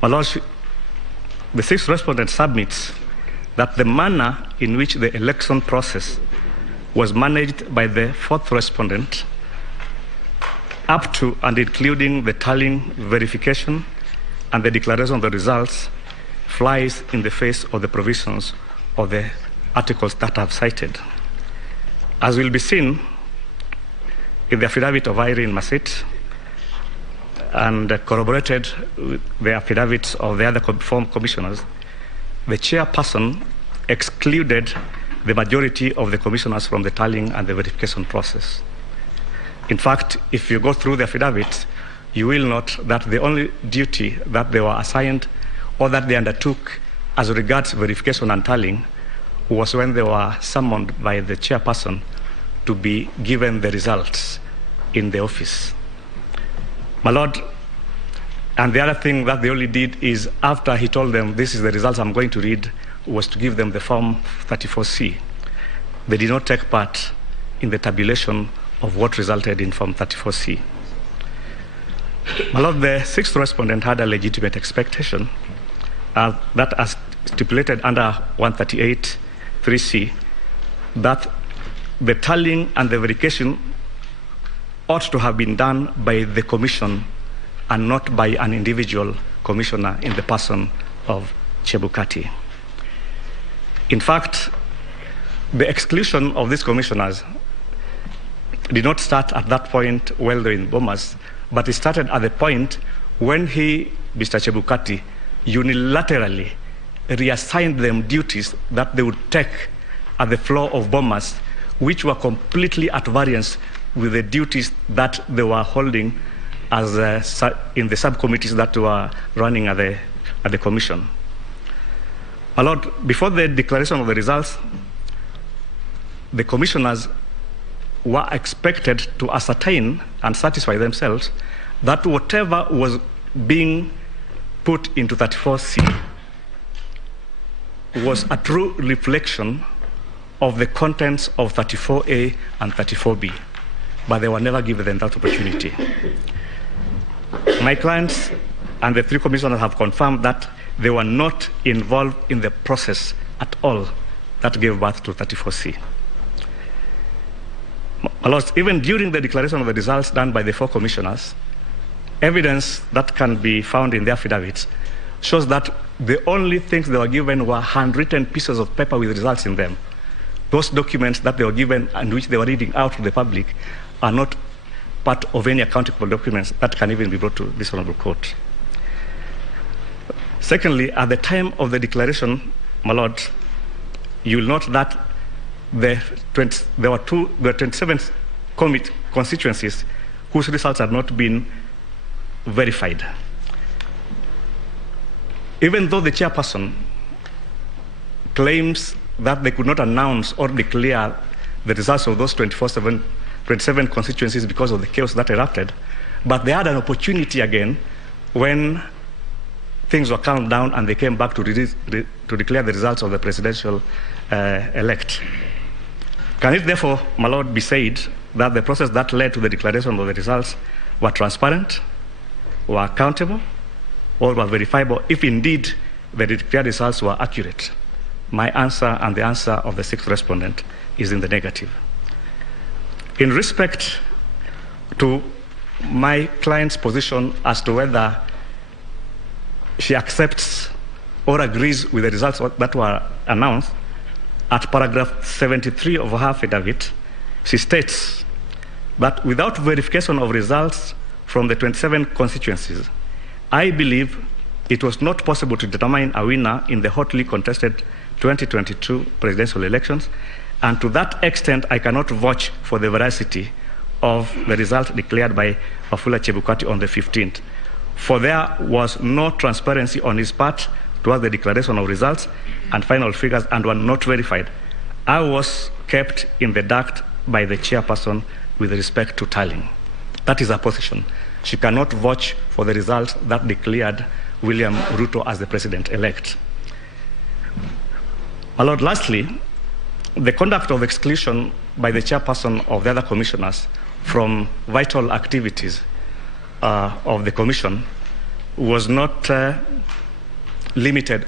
My Lord, the sixth respondent submits that the manner in which the election process was managed by the fourth respondent up to and including the tallying, verification, and the declaration of the results flies in the face of the provisions of the articles that I've cited. As will be seen in the affidavit of Irene Masit and corroborated with the affidavits of the other form commissioners, the chairperson excluded the majority of the commissioners from the tallying and the verification process. In fact, if you go through the affidavits, you will note that the only duty that they were assigned or that they undertook as regards verification and tallying was when they were summoned by the chairperson to be given the results in the office. My Lord, and the other thing that they only did is after he told them, this is the results I'm going to read, was to give them the Form 34C. They did not take part in the tabulation of what resulted in Form 34C. My Lord, the sixth respondent had a legitimate expectation that as stipulated under 138(3)(c, that the tallying and the verification ought to have been done by the commission and not by an individual commissioner in the person of Chebukati. In fact, the exclusion of these commissioners did not start at that point while they were in Bomas, but it started at the point when he, Mr. Chebukati, unilaterally reassigned them duties that they would take at the floor of Bomas, which were completely at variance with the duties that they were holding as in the subcommittees that were running at the commission. My Lord, before the declaration of the results, the commissioners were expected to ascertain and satisfy themselves that whatever was being put into 34C was a true reflection of the contents of 34A and 34B, but they were never given that opportunity. My clients and the three commissioners have confirmed that they were not involved in the process at all that gave birth to 34C. My Lord, even during the declaration of the results done by the four commissioners, evidence that can be found in the affidavits shows that the only things they were given were handwritten pieces of paper with results in them. Those documents that they were given and which they were reading out to the public are not part of any accountable documents that can even be brought to this honorable court. Secondly, at the time of the declaration, my Lord, you will note that there were 27 constituencies whose results had not been verified. Even though the chairperson claims that they could not announce or declare the results of those 27 constituencies because of the chaos that erupted, but they had an opportunity again when things were calmed down and they came back to declare the results of the presidential elect. Can it therefore, my Lord, be said that the process that led to the declaration of the results were transparent, were accountable, or were verifiable if indeed the declared results were accurate? My answer and the answer of the sixth respondent is in the negative. In respect to my client's position as to whether she accepts or agrees with the results that were announced, at paragraph 73 of her affidavit, she states that without verification of results from the 27 constituencies, I believe it was not possible to determine a winner in the hotly contested 2022 presidential elections, and to that extent, I cannot vouch for the veracity of the result declared by Wafula Chebukati on the 15th, for there was no transparency on his part towards the declaration of results and final figures and were not verified. I was kept in the dark by the chairperson with respect to tallying. That is her position. She cannot vouch for the result that declared William Ruto as the president-elect. My Lord, lastly, the conduct of exclusion by the chairperson of the other commissioners from vital activities of the commission was not limited